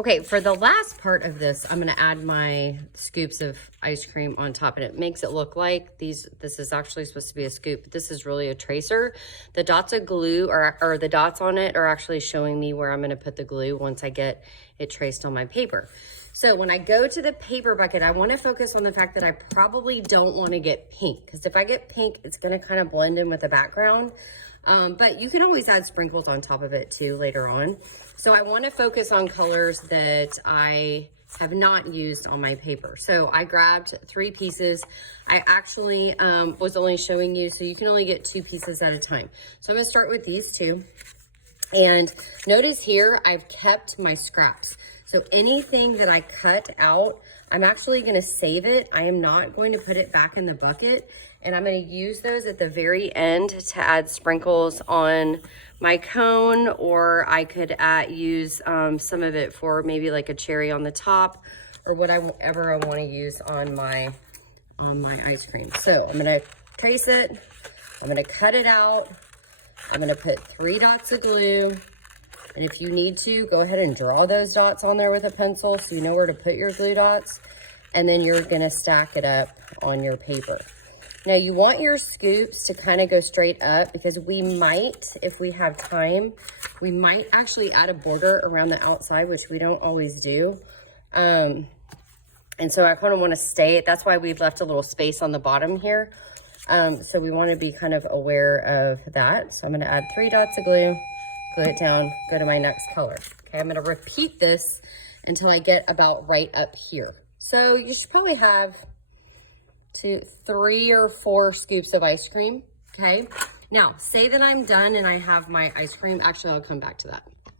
Okay, for the last part of this, I'm gonna add my scoops of ice cream on top, and it makes it look like this is actually supposed to be a scoop, but this is really a tracer. The dots of glue or the dots on it are actually showing me where I'm gonna put the glue once I get it traced on my paper. So when I go to the paper bucket, I wanna focus on the fact that I probably don't wanna get pink, because if I get pink, it's gonna kind of blend in with the background. But you can always add sprinkles on top of it too later on. So I want to focus on colors that I have not used on my paper. So I grabbed 3 pieces. I actually was only showing you, so you can only get 2 pieces at a time. So I'm gonna start with these 2. And notice here, I've kept my scraps. So anything that I cut out, I'm actually gonna save it. I am not going to put it back in the bucket. And I'm gonna use those at the very end to add sprinkles on my cone, or I could use some of it for maybe like a cherry on the top, or whatever I wanna use on my ice cream. So I'm gonna trace it, I'm gonna cut it out, I'm gonna put 3 dots of glue, and if you need to, go ahead and draw those dots on there with a pencil so you know where to put your glue dots, and then you're gonna stack it up on your paper. Now you want your scoops to kind of go straight up, because we might, if we have time, we might actually add a border around the outside, which we don't always do. And so I kind of want to stay, that's why we've left a little space on the bottom here. So we want to be kind of aware of that. So I'm going to add 3 dots of glue, glue it down, go to my next color. Okay, I'm going to repeat this until I get about right up here. So you should probably have 3 or 4 scoops of ice cream. Okay, now say that I'm done and I have my ice cream. Actually, I'll come back to that.